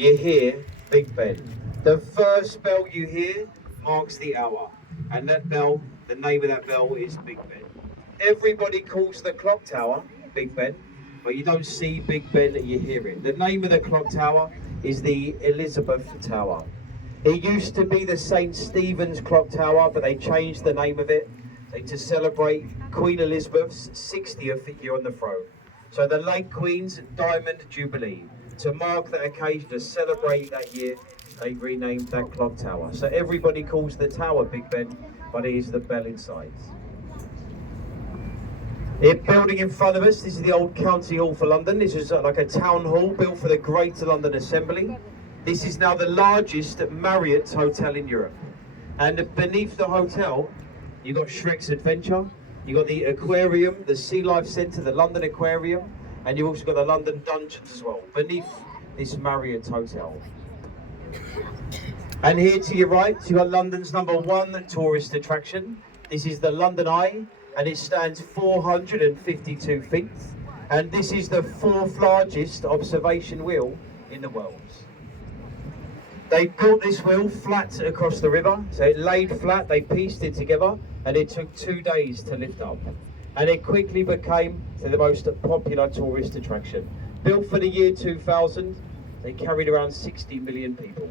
you hear Big Ben. The first bell you hear marks the hour, and that bell, the name of that bell is Big Ben. Everybody calls the clock tower Big Ben, but you don't see Big Ben, you hear it. The name of the clock tower is the Elizabeth Tower. It used to be the St. Stephen's Clock Tower, but they changed the name of it to celebrate Queen Elizabeth's 60th year on the throne. So the late Queen's Diamond Jubilee. To mark that occasion, to celebrate that year, they renamed that clock tower. So everybody calls the tower Big Ben, but it is the bell inside. The building in front of us, this is the old County Hall for London. This is like a town hall built for the Greater London Assembly. This is now the largest Marriott hotel in Europe. And beneath the hotel, you've got Shrek's Adventure, you've got the aquarium, the Sea Life Centre, the London Aquarium, and you've also got the London Dungeons as well, beneath this Marriott hotel. And here to your right, you've got London's #1 tourist attraction. This is the London Eye, and it stands 452 feet. And this is the 4th largest observation wheel in the world. They built this wheel flat across the river, so it laid flat, they pieced it together, and it took 2 days to lift up. And it quickly became the most popular tourist attraction. Built for the year 2000, they carried around 60 million people.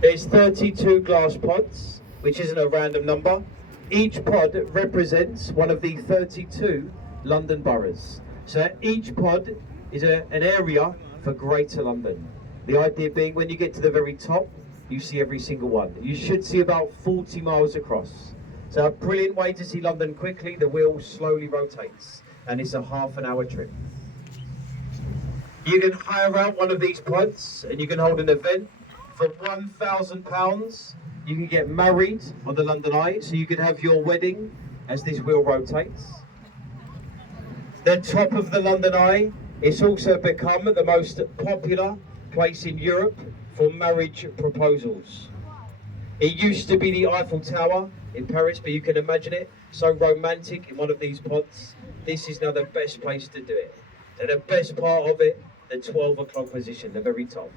There's 32 glass pods, which isn't a random number. Each pod represents one of the 32 London boroughs. So each pod is an area for Greater London. The idea being, when you get to the very top, you see every single one. You should see about 40 miles across. So a brilliant way to see London quickly. The wheel slowly rotates, and it's a half-an-hour trip. You can hire out one of these pods, and you can hold an event. For £1,000, you can get married on the London Eye, so you can have your wedding as this wheel rotates. The top of the London Eye, it's also become the most popular place in Europe for marriage proposals. It used to be the Eiffel Tower in Paris, but you can imagine it, so romantic in one of these pods. This is now the best place to do it. And the best part of it, the 12 o'clock position, the very top.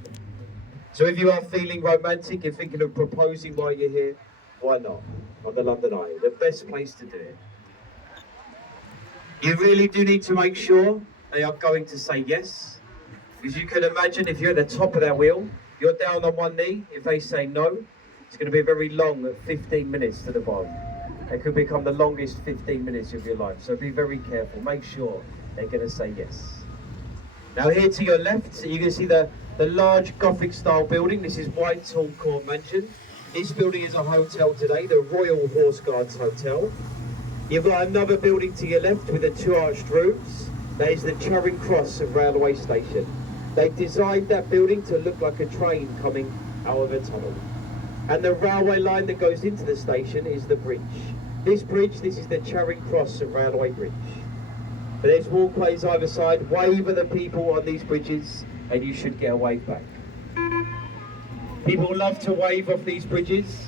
So if you are feeling romantic, you're thinking of proposing while you're here, why not? On the London Eye, the best place to do it. You really do need to make sure they are going to say yes. Because you can imagine if you're at the top of that wheel, you're down on one knee. If they say no, it's going to be a very long 15 minutes to the bottom. It could become the longest 15 minutes of your life. So be very careful. Make sure they're going to say yes. Now here to your left, you can see the large Gothic style building. This is Whitehall Court Mansion. This building is a hotel today, the Royal Horse Guards Hotel. You've got another building to your left with the 2 arched roofs. That is the Charing Cross Railway Station. They designed that building to look like a train coming out of a tunnel. And the railway line that goes into the station is the bridge. This is the Charing Cross Railway Bridge. But there's walkways either side. Wave at the people on these bridges and you should get a wave back. People love to wave off these bridges.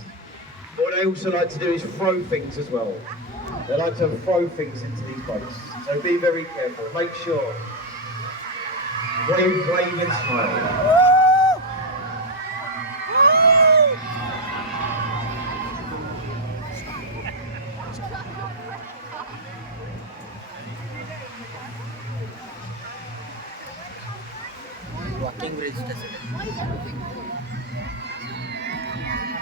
What they also like to do is throw things as well. They like to throw things into these boats. So be very careful. Make sure. Wave and smile. Walking bridge.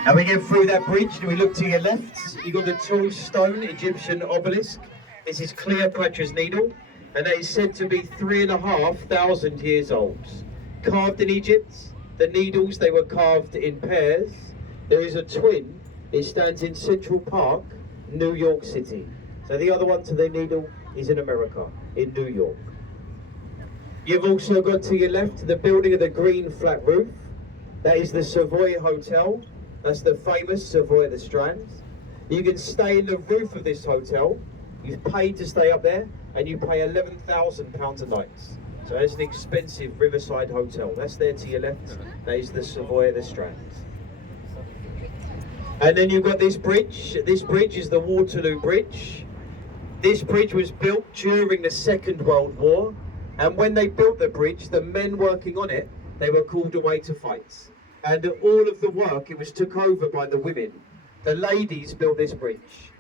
Now we get through that bridge and we look to your left. You've got the tall stone Egyptian obelisk. This is Cleopatra's Needle, and that is said to be 3,500 years old. Carved in Egypt, the needles, they were carved in pairs. There is a twin. It stands in Central Park, New York City. So the other one to the needle is in America, in New York. You've also got to your left the building of the green flat roof. That is the Savoy Hotel. That's the famous Savoy at the Strand. You can stay in the roof of this hotel. You've paid to stay up there, and you pay £11,000 a night. So that's an expensive riverside hotel. That's there to your left. That is the Savoy at the Strand. And then you've got this bridge. This bridge is the Waterloo Bridge. This bridge was built during the Second World War. And when they built the bridge, the men working on it, they were called away to fight. And all of the work, it was took over by the women. The ladies built this bridge.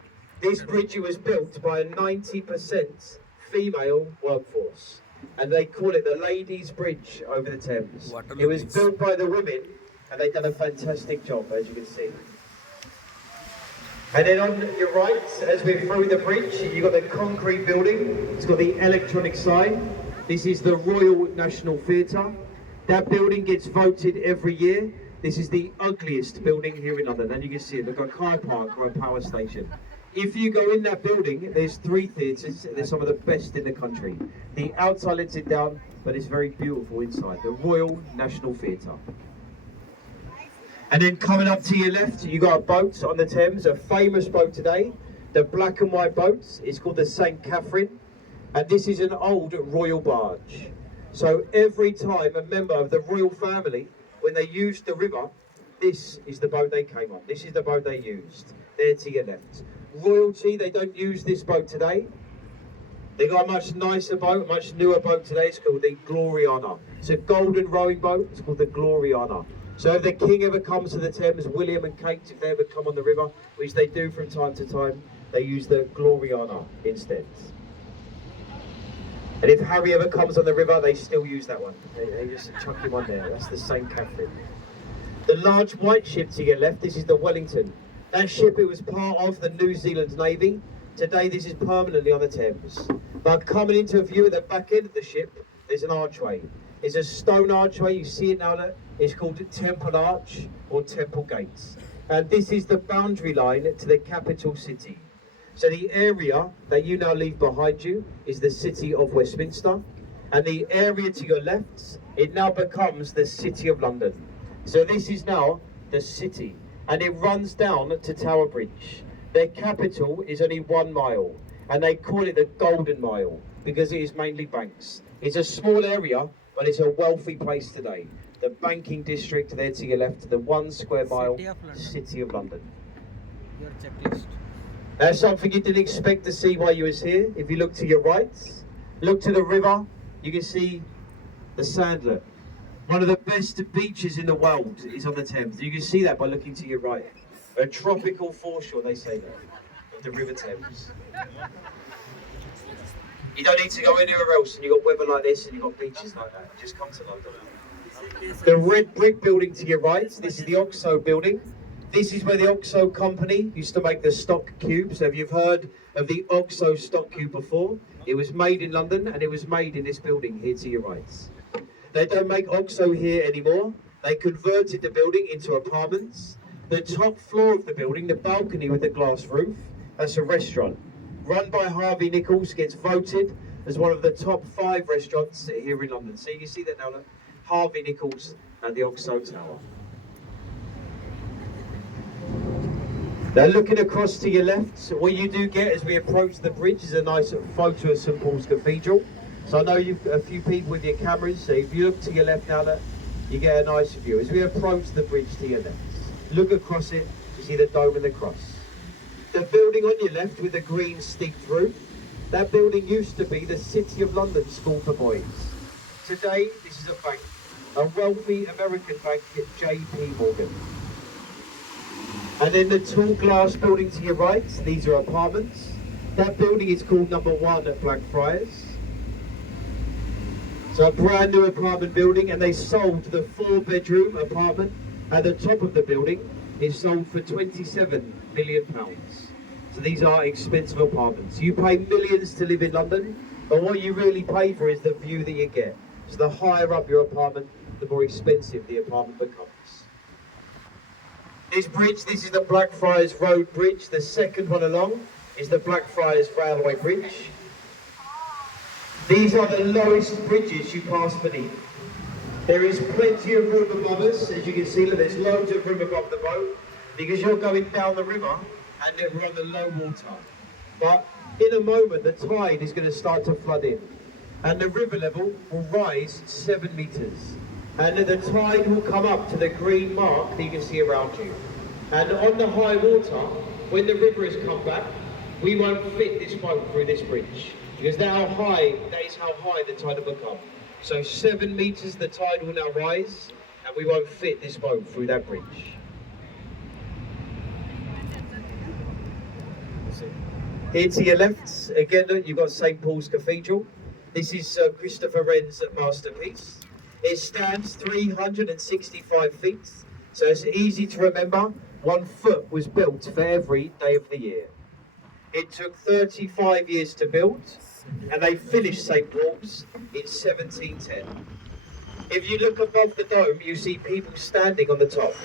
This bridge was built by a 90% female workforce. And they call it the Ladies' Bridge over the Thames. It was built by the women, and they've done a fantastic job, as you can see. And then on your right, as we're through the bridge, you've got the concrete building. It's got the electronic sign. This is the Royal National Theatre. That building gets voted every year. This is the ugliest building here in London, and you can see it. Look, a car park or a power station. If you go in that building, there's 3 theatres. They're some of the best in the country. The outside lets it down, but it's very beautiful inside. The Royal National Theatre. And then coming up to your left, you got a boat on the Thames, a famous boat today, the black and white boat. It's called the St. Catherine, and this is an old royal barge. So every time a member of the royal family, when they used the river, this is the boat they came on. This is the boat they used. There to your left. Royalty, they don't use this boat today. They got a much nicer boat, a much newer boat today. It's called the Gloriana. It's a golden rowing boat. It's called the Gloriana. So if the king ever comes to the Thames, William and Kate, if they ever come on the river, which they do from time to time, they use the Gloriana instead. And if Harry ever comes on the river, they still use that one. They just chuck him on there. That's the St. Catherine. The large white ship to your left, this is the Wellington. That ship, it was part of the New Zealand Navy. Today, this is permanently on the Thames. But coming into view at the back end of the ship, there's an archway. It's a stone archway, you see it now there. It's called Temple Arch or Temple Gates. And this is the boundary line to the capital city. So the area that you now leave behind you is the city of Westminster. And the area to your left, it now becomes the City of London. So this is now the city. And it runs down to Tower Bridge. Their capital is only 1 mile, and they call it the Golden Mile because it is mainly banks. It's a small area, but it's a wealthy place today. The banking district there to your left, the 1 square mile City of London. Your checklist. That's something you didn't expect to see while you was here. If you look to your right, look to the river, you can see the Sandler. One of the best beaches in the world is on the Thames. You can see that by looking to your right. A tropical foreshore, they say that, of the River Thames. You don't need to go anywhere else, and you've got weather like this, and you've got beaches like that. Just come to London. The red brick building to your right, this is the Oxo building. This is where the Oxo company used to make the stock cube. So if you've heard of the Oxo stock cube before, it was made in London, and it was made in this building here to your right. They don't make Oxo here anymore. They converted the building into apartments. The top floor of the building, the balcony with the glass roof, that's a restaurant. Run by Harvey Nichols, gets voted as one of the top 5 restaurants here in London. So you can see that now, look, Harvey Nichols and the Oxo Tower. Now looking across to your left, so what you do get as we approach the bridge is a nice photo of St Paul's Cathedral. So I know you've a few people with your cameras, so if you look to your left now, you get a nice view. As we approach the bridge to your left, look across it, you see the dome and the cross. The building on your left with the green steeped roof, that building used to be the City of London School for Boys. Today, this is a bank, a wealthy American bank at JP Morgan. And then the tall glass building to your right, these are apartments. That building is called number 1 at Blackfriars. So a brand new apartment building, and they sold the 4-bedroom apartment at the top of the building. Is sold for £27 million. So these are expensive apartments. You pay millions to live in London, but what you really pay for is the view that you get. So the higher up your apartment, the more expensive the apartment becomes. This bridge, this is the Blackfriars Road Bridge. The second one along is the Blackfriars Railway Bridge. These are the lowest bridges you pass beneath. There is plenty of room above us, as you can see, there's loads of room above the boat, because you're going down the river and we're on the low water. But in a moment, the tide is going to start to flood in, and the river level will rise 7 metres. And then the tide will come up to the green mark that you can see around you. And on the high water, when the river has come back, we won't fit this boat through this bridge, because that is how high the tide will become. So 7 metres the tide will now rise, and we won't fit this boat through that bridge. Here to your left, again, look, you've got St Paul's Cathedral. This is Christopher Wren's masterpiece. It stands 365 feet, so it's easy to remember. 1 foot was built for every day of the year. It took 35 years to build, and they finished St Paul's in 1710. If you look above the dome, you see people standing on the top.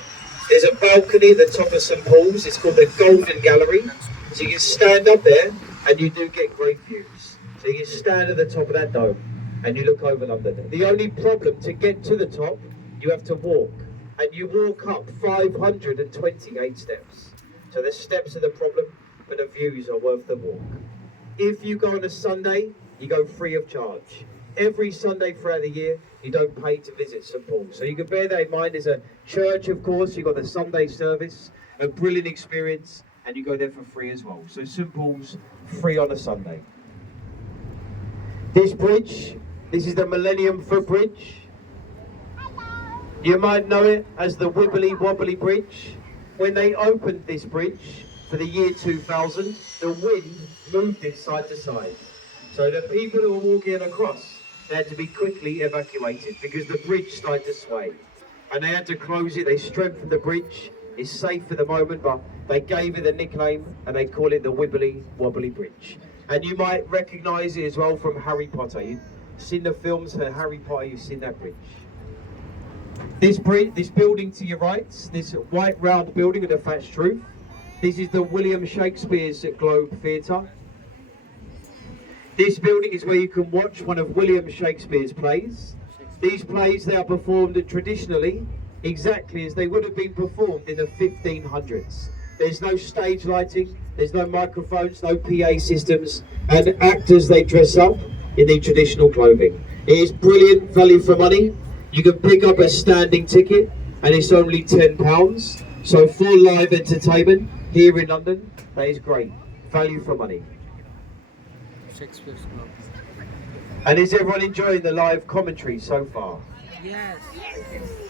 There's a balcony at the top of St Paul's. It's called the Golden Gallery. So you can stand up there, and you do get great views. So you stand at the top of that dome, and you look over London. The only problem, to get to the top, you have to walk. And you walk up 528 steps. So the steps are the problem, but the views are worth the walk. If you go on a Sunday, you go free of charge. Every Sunday throughout the year, you don't pay to visit St Paul's. So you can bear that in mind. There's a church, of course. You've got the Sunday service, a brilliant experience, and you go there for free as well. So St Paul's, free on a Sunday. This bridge, this is the Millennium Footbridge. You might know it as the Wibbly Wobbly Bridge. When they opened this bridge for the year 2000, the wind moved it side to side. So the people who were walking across, they had to be quickly evacuated because the bridge started to sway. And they had to close it. They strengthened the bridge. It's safe for the moment, but they gave it the nickname and they call it the Wibbly Wobbly Bridge. And you might recognise it as well from Harry Potter. You've seen the films of Harry Potter, you've seen that bridge. This building to your right, this white round building with a thatched roof, this is the William Shakespeare's Globe Theatre. This building is where you can watch one of William Shakespeare's plays. These plays, they are performed traditionally exactly as they would have been performed in the 1500s. There's no stage lighting, there's no microphones, no PA systems, and actors, they dress up in the traditional clothing. It is brilliant value for money. You can pick up a standing ticket and it's only £10. So for live entertainment here in London, that is great. Value for money. Shakespeare's Club. And is everyone enjoying the live commentary so far? Yes.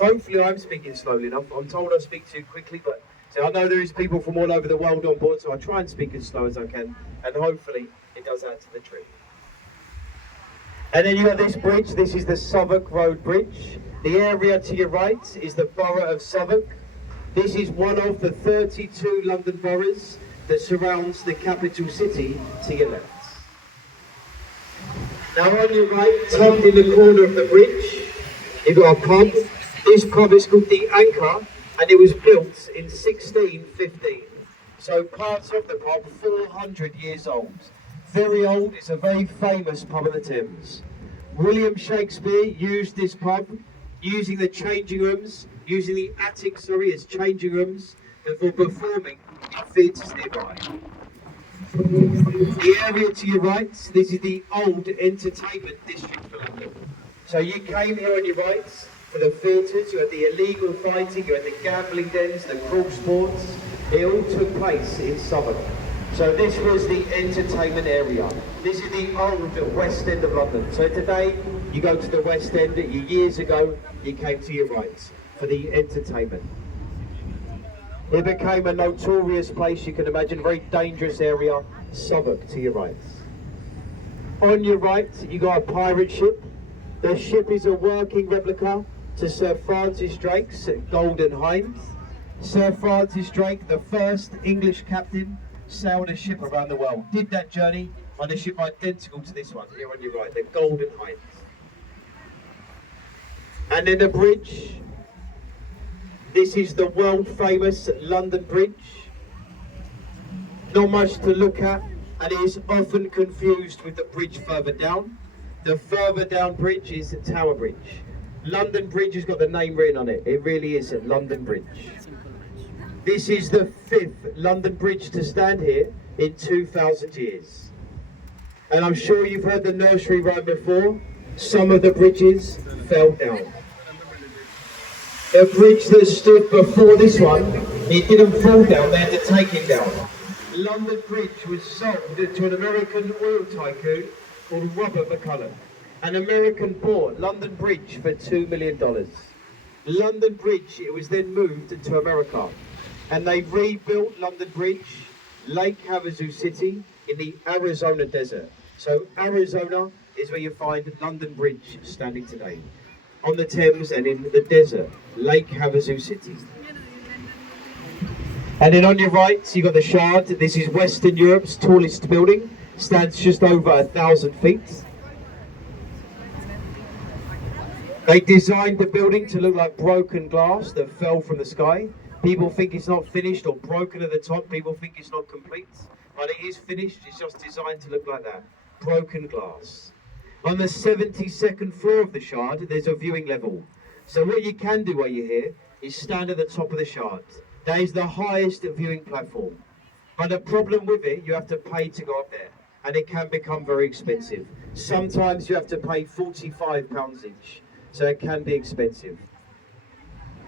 Hopefully I'm speaking slowly enough. I'm told I speak too quickly, but so I know there is people from all over the world on board, so I try and speak as slow as I can, and hopefully it does add to the trip. And then you have this bridge. This is the Southwark Road Bridge. The area to your right is the borough of Southwark. This is one of the 32 London boroughs that surrounds the capital city to your left. Now on your right, tucked in the corner of the bridge, you've got a pub. This pub is called the Anchor, and it was built in 1615. So parts of the pub, 400 years old. Very old, it's a very famous pub on the Thames. William Shakespeare used this pub, using the changing rooms, using the attic, as changing rooms, before performing in theatres nearby. The area to your right, this is the old entertainment district for London. So you came here on your right for the theatres, you had the illegal fighting, you had the gambling dens, the cruel sports. It all took place in Southwark. So this was the entertainment area. This is the old West End of London. So today, you go to the West End. Years ago, you came to your right for the entertainment. It became a notorious place, you can imagine, very dangerous area, Southwark to your right. On your right, you got a pirate ship. The ship is a working replica to Sir Francis Drake's Golden Hind. Sir Francis Drake, the first English captain, sailed a ship around the world. Did that journey on a ship identical to this one, here on your right, the Golden Hind. And then the bridge. This is the world famous London Bridge. Not much to look at, and it is often confused with the bridge further down. The further down bridge is Tower Bridge. London Bridge has got the name written on it. It really is a London Bridge. This is the 5th London Bridge to stand here in 2,000 years. And I'm sure you've heard the nursery rhyme before. Some of the bridges fell down. The bridge that stood before this one, it didn't fall down, they had to take it down. London Bridge was sold to an American oil tycoon called Robert McCulloch. An American bought London Bridge for $2 million. London Bridge, it was then moved to America. And they rebuilt London Bridge, Lake Havasu City, in the Arizona desert. So Arizona is where you find London Bridge standing today. On the Thames and in the desert, Lake Havasu City. And then on your right, you've got the Shard. This is Western Europe's tallest building. Stands just over 1,000 feet. They designed the building to look like broken glass that fell from the sky. People think it's not finished or broken at the top. People think it's not complete. But it is finished. It's just designed to look like that. Broken glass. On the 72nd floor of the Shard, there's a viewing level. So what you can do while you're here is stand at the top of the Shard. That is the highest viewing platform. But the problem with it, you have to pay to go up there. And it can become very expensive. Sometimes you have to pay £45 each. So it can be expensive.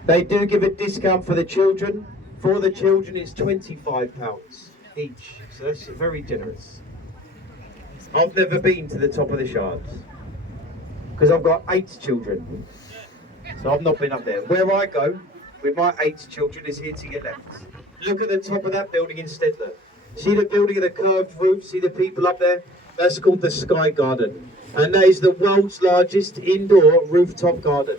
They do give a discount for the children. For the children, it's £25 each. So that's very generous. I've never been to the top of the Shards because I've got 8 children. So I've not been up there. Where I go with my 8 children is here to your left. Look at the top of that building instead, look. See the building with the curved roof? See the people up there? That's called the Sky Garden. And that is the world's largest indoor rooftop garden.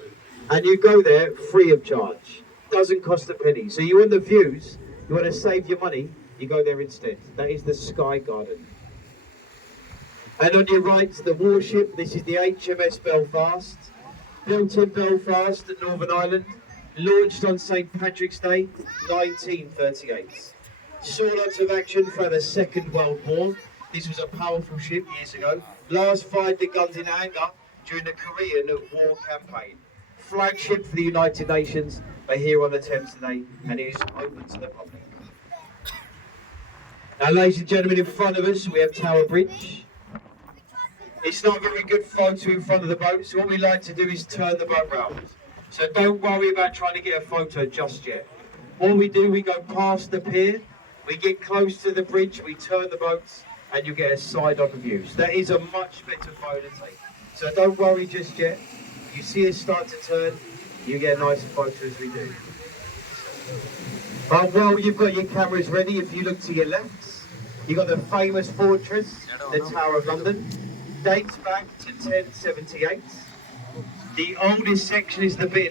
And you go there free of charge. Doesn't cost a penny. So you want the views, you want to save your money, you go there instead. That is the Sky Garden. And on your right, the warship. This is the HMS Belfast. Built in Belfast, Northern Ireland. Launched on St. Patrick's Day, 1938. Saw lots of action for the Second World War. This was a powerful ship years ago. Last fired the guns in anger during the Korean War campaign. Flagship for the United Nations, but here on the Thames today, and it is open to the public. Now, ladies and gentlemen, in front of us we have Tower Bridge. It's not a very good photo in front of the boat, so what we like to do is turn the boat round. So don't worry about trying to get a photo just yet. All we do, we go past the pier, we get close to the bridge, we turn the boats, and you get a side-on view. So that is a much better photo to take. So don't worry just yet. You see us start to turn, you get a nice photo as we do. But while you've got your cameras ready, if you look to your left, you've got the famous fortress, the Tower of London. Dates back to 1078. The oldest section is the bit